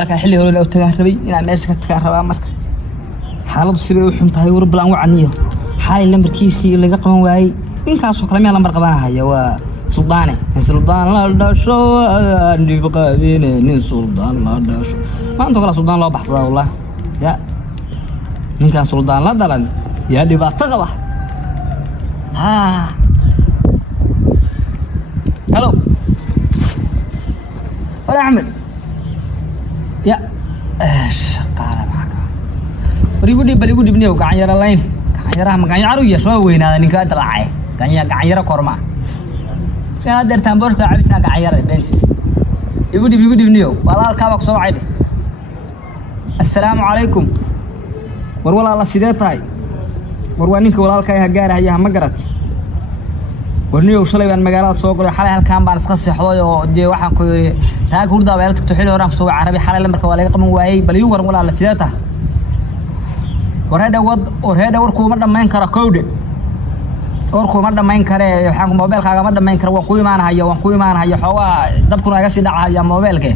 لكن حلي هو لو تجربي يعني ماشي كتجربها مرك حالد سبي وحنتهاي وربلان وعنيه حالي لمركيسي اللي قمن واي إن كان سكر ميلا مرقبانها يا سلطانة سلطان لا دشوا عندي بقابين من سلطان لا دشوا ما أنت قال سلطان لا بحث والله يا إن كان سلطان لا دلنا يا دي بتقبح ها هلو ولا عمل يا ايش قال معك بريغودي بنيو غانيرا لين غانيرا ما غانيرو يسو وينادا نينكا دلعay غانيرا كورما كان درتان بورتا عبسا غانيرا بنس يغودي بنيو walaalka soo wacay السلام عليكم war walaal sideetay war waa ninka walaalka ay gaarayaa ma garat warniyo shalay baan magaalada soo galay xalay halkaan baan iska seexday oo dee waxaan ku saaka hurda baa tagto xil hore soo carabi xalay marka waa laga qaban waayay bal ii war walaal sideeta warheeda warku ma dhameyn kara kowde warku ma dhameyn kare waxaan mobilkaaga ma dhameyn kara waan ku imaanahay xoogaa dabkuna iga sii dhacaya mobilka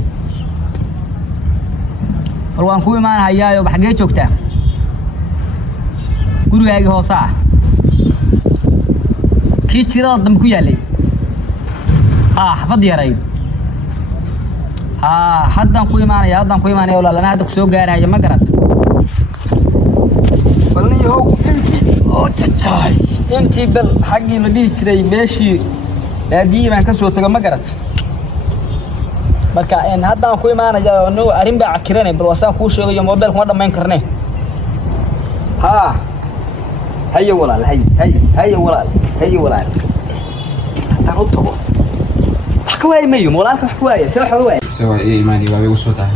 waan ku imaanahay oo baxgee joogtaa gurigaaga hoosaa kii jirada dam ku yaalay xafad yaray haddaan ku imaanaya walaalana hadda ku soo gaarayo ma garad balniyo inti oo tacay inti bal xaqii la dhigi jiray meeshii baadii baan ka soo tago ma garad marka in haddaan ku imaanaya oo arin baa cakiranay bal wasaan ku sheegayo mobilka ma dhameyn karnay هيا ولا هيا ولا تعطوا حكواي ميو مولاك حكواي سوى ايه ايماني وابي وصوتها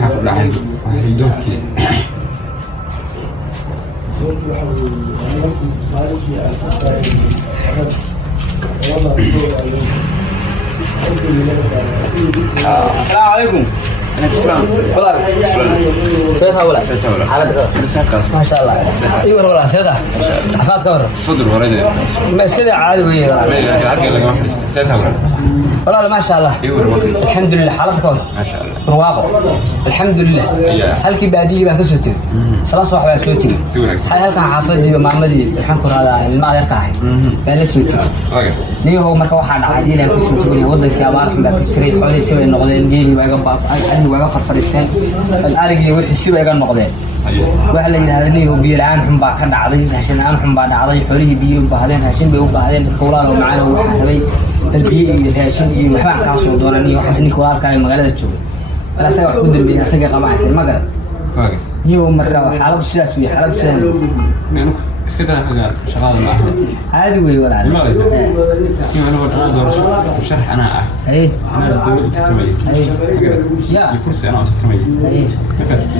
حفظ لحي دوكي السلام عليكم السلام والله سيدها ولا حالتك ما شاء الله ايوه والله سيدها عفاك ور صدر وريد ما اسكده عادي وهي سيدها ولا والله ما شاء الله ايوه الحمد لله حالتك ما شاء الله برواقه الحمد لله هلكي باديه بان كسوتي صلاة صباح بان سوتي هاي هلكان xaafadii maamadi waxaan ku raadaa ilmaha yarka ahay baan la soo joogay niyo marka waxa dhacay ilaa ku soo joogay wadanka abaar baa ka jiray xoolihiisa way noqdeen geeli baa iga farfariisteen arigii wixii si way iga noqdeen waxa la yiraahdaa niyo biyo la'aan xun baa ka dhacday raashin la'aan xun baa dhacday xoolihii biyo u baahdeen raashin bay u baahdeen qowlaada macaan waxa rabay biyo iyo raashin iyo waxba ka soo doonaan iyo waxa ninka walaalka ay magaalada joogay wala asaga wax ku dambeeyay asaga qabaaysan ma garad niyo marka xaalad sidaas way xaalad sidaas كده حاجه شغال معها عادي ولا لماذا انا بدور شرح انا انا الدوله تكتمل يا الكرسي انا تكتمل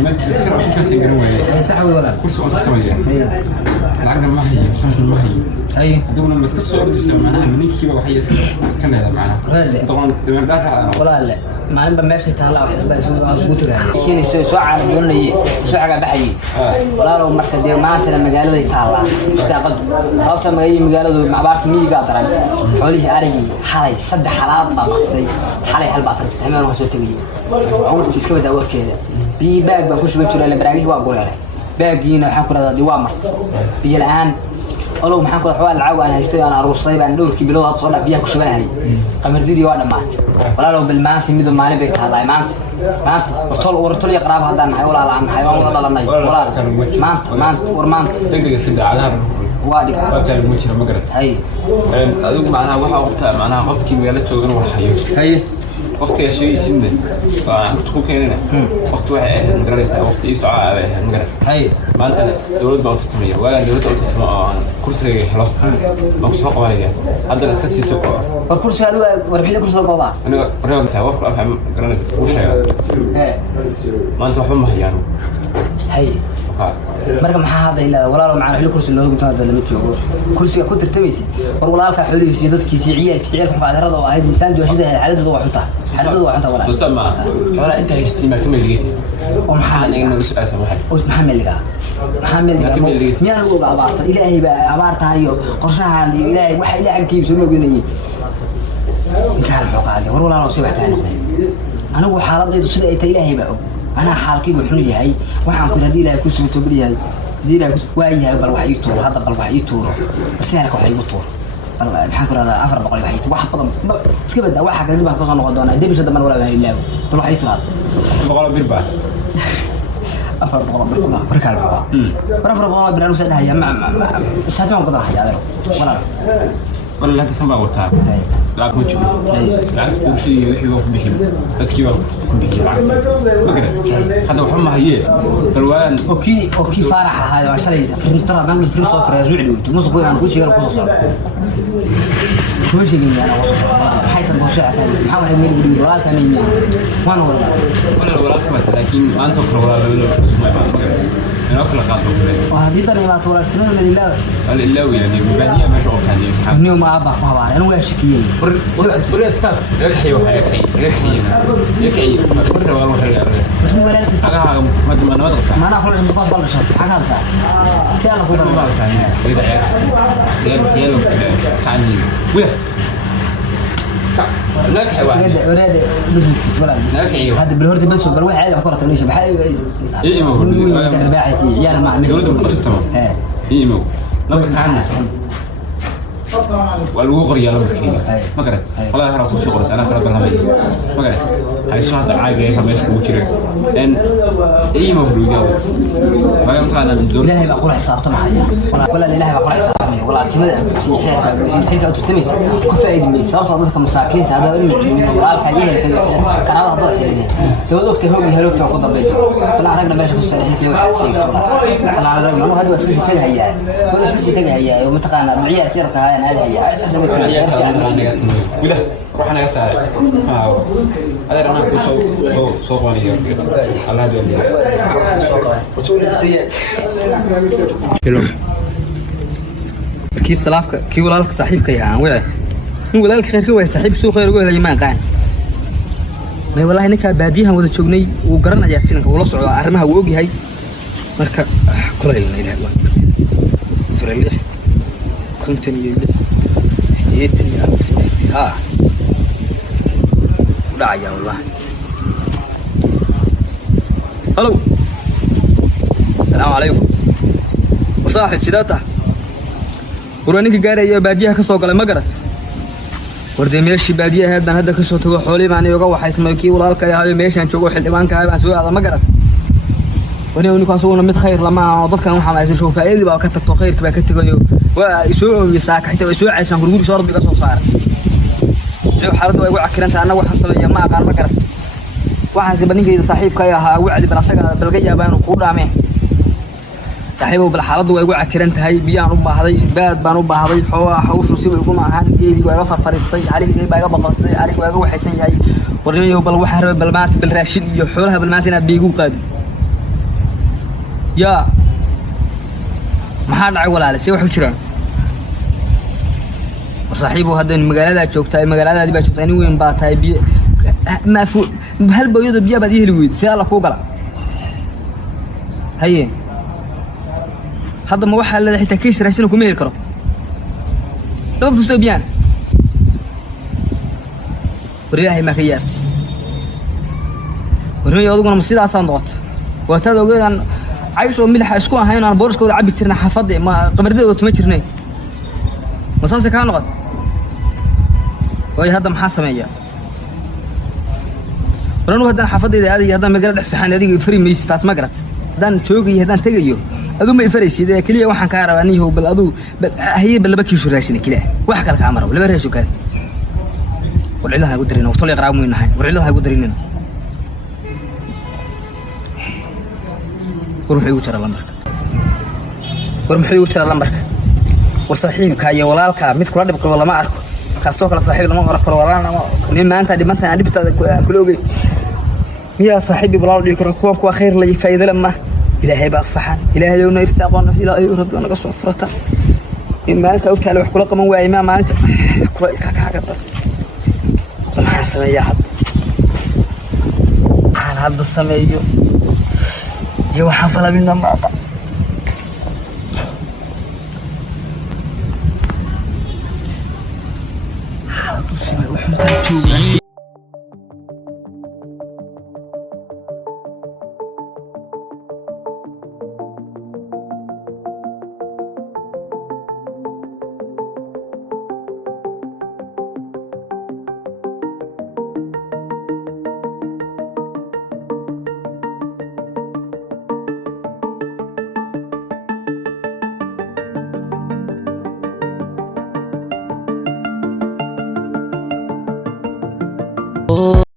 ما تذكر كيف تسجل وين صح ولا كرسي انا تكتمل العقل ما هي خمس ما هي هذول لما تسكسوا تسمعها من كيف وحي اسكن هذا معنا طبعا ولا لا ما عندنا ماشي تهلا بس مضبوط يعني شيء سو عارفوني سو حاجه بحي ولا لو marka de maanta magaalada taala istaaqad sababta magaaladu mabaarka miyiga daran xoolihi arigi xalay saddex xalaad baa baxsay xalay hal baa isticmaal wax soo tagay awrti iska bada warkeeda bi baag baa ku shubay jiray baraagii waa goleeray baagiina waxaan ku raadiyay waa martay biyo la'aan ولو maxaan ku xawaa lacag aan haystay aan aruusay baan dhowrkii bilood aad soo dhaafiyay ku shubanahay qamardidii waa dhamaatay walaalow bil maanta mid maalin bay tahay maanta wartol yaqraab hadaan nahay walaal aan nahay waan wada dhalanay walaal maanta degdeg sida cadaab waadi marka ma jiro ma garan adigu macnaha waxa waqtiga macnaha qofkii magaalada joogan wax hayo وقت شيء سنة فأخذ كيننا وقت واحد مدرسة وقت يسعى عليها مدرسة هاي ما أنت دولة بقى تتمية ولا دولة تتمية كرسي حلو ما كسوق ولا هذا الناس كسي تقوى والكرسي هذا ورحيل كرسي القضاء أنا رياض سوا أفهم قرنة وش هي ما أنت وحنا مهيانو هاي marka maxaa hada ilaa walaalo macaan xilli kursi loogu taada lama joogo kursiga ku tirtamaysi war walaalka xoolihiisa dadkiisa ciyaalka faadarada oo ahayd insaan joogida xaaladooda waa xunta walaal soo sama xoolo inta haystii ma kamid ligeed oo maxaa inuu su'aal samahay oo maxaa miyaan uga abaarta ilaahay baa abaarta iyo qorshaha ilaahay waxa ilaahay kiib soo ogeynayay inkaan xoqaade war walaalo si wax ka noqday أنا وحالتي تصير أي تيلاه بقى أنا حالكي وحني هاي وحن كنا دي لا كوس متوبري هاي دي لا كوس وياها بالوحي طور هذا بالوحي طور بس أنا كوحي طور الحكر هذا عفر بقول وحي واحد طلب سكبت ده واحد كان بس قصنا نقدنا دي بس ده ولا هاي لا بالوحي طور بقول بيربع أفر بقول بكلها بركال بقى برفر بقول برانو سيد هاي ما ساعات ما قدر هاي ولا أنت سمع وتاب لا كوتشي لا كوتشي يحيي وقت بحيم تذكي وقت بحيم ما قدر هذا وحنا هي الوان أوكي فارح هذا عشان ترى نعمل فريم صفر يا زوجي نص قوي عن كوتشي غير قصص كوتشي اللي أنا وصل حيث الضوشة محاول يميل بدي ولا ثاني وانا ولا لكن أنت أقرأ ولا اسمه أنا أكل قاطع وهذه طريقة ما تقول أرتنا من الإلاوي يعني مبانية ما شو كان النيو ما أبغى ما أنا ولا شكيين ولا ستاف يكحي مرة والله حلو بس مو ولا تستاف ما ضغط ما أنا أقول إنه بطل بشرط حاجة هذا سأل أقول ما ثاني إذا يا كان ويا ناجح واحد وراد بس ولا بس هذا بالهرت بس وبالوحي عادي كرة تمشي بحال إيه مو باعث يلا مع تمام إيه مو لما كان والوغر يلا بكينا ما قدرت والله أعرف شغل أنا كرب الهمي ما قدرت هاي شهادة عاجة فماش كوتشري إن إيه مفروض يلا ما يوم كان الدور لا هي بقول حساب طبعا ولا لا هي بقول حساب ولا كذا شيء حاجة تتميز كفاية ميز صار صادق مساكين هذا ولا كذا كان هذا ضغط يعني لو وقت هو يهلوك تاخذ بيت طلع رجل ماشي في السرير كذا واحد شيء طلع رجل هذا اساسي كذا هي ولا اساسي كذا هي ومتقنا بعيال كثير كهاي هذا هي وده روح أنا أستاهل هذا أنا أقول صوب عليه على هذا رسول السيد كلهم كي سلافك كي ولا لك صاحبك يا وعي ولا لك خير كوي صاحب سوق خير ولا ما قاعد ما والله إنك باديها ولا تشوفني وقرنا يا فينك ولا صعود أرمها ووجي هاي مركب كل اللي إله فريح كنت سيتني ها لا يا والله الو السلام عليكم وصاحب شداته ورانيك غاريا baadiyaha ka soo galay ma garad warday meeshii baadiyaha hadda ka soo tago xoolii baan iyaga waxaysmay kii walaalka yahay meeshan joogo xildhibaanka ah baan soo aada ma garad وني كاسونا مid khayr lama dadkan waxa ma aysan soo faa'iido baa ka tagto khayrka baa ka tagayo waa isoo miisaaka xitaa isoo caysan gurgur soo rabbiga soo saar iyo xaaladu ay ugu cakiranta anagu waxa sameeyo ma aqaan ma garad waxaan si baninkayda saaxiibka ahaa wacdi bal asaga balga yaabaa inuu ku dhaamay saaxiibo bal xaaladu way ugu cakiran tahay biyaan u baahday baad baan u baahday hawshu si way ugu maahan geedi waa farfaristay arigay baa iga baqantay arig waa iga waxaysan yahay warniyo bal waxa rabay bal maanta bal raashin iyo xoolaha bal maanta inaad biigu qaadi يا محل عقول سي وحو جيران صاحبو هادين مغالada joogtay magaalada dib ay joogtay in weyn baa tahay biyo ma fu hal booyada biyo baad heli weyd si alla ku gala haye hadda ma waxa la xitaa kiis raashin ku meel karo loo fusto biyaan wariyahay ma ka yaabti wariyahay aduguna sidaas aan doqot waataad ogeedaan عايشوا ملح اسكو هاين انا بورسكو عبي جرنا حفظي ما قمرديدو تما جرنay مساس ka noqon way hadda maxaa sameeyaa waranu hadda xafadayda aad hadda magaalada dhaxsaxan adiga fariimaysi taas ma garat hadaan joogay hadaan tagayo adu ma faraysid ee kaliya waxaan ka rabaa niyo bal adu haye bal laba kiisho raashin kaliya wax kale ka amaro laba raashin kale walaalaha ugu dirina waqti qaraab mu inahay walaalaha ugu dirina وروحي وجرى لمرك ورمحي وجرى لمرك وصاحبك يا ولالك مid kula dhibqo wala ma arko ka soo kala saaxiib lama arko walaalna nin maanta dhimanta aan dhibtada ku oogay miya saaxiibi walaal dhigi karo kuwa khayr la faa'iido lama ilaahay baa faxan ilaahay oo irsaaqona ilaahay rabbi naga soo furata in maanta oo kale wax kula qaban waayay ma maanta kula ka dar waxa sameeyaa hadda sameeyo يو حفلة من المعطى حالة السماء وحمد jiro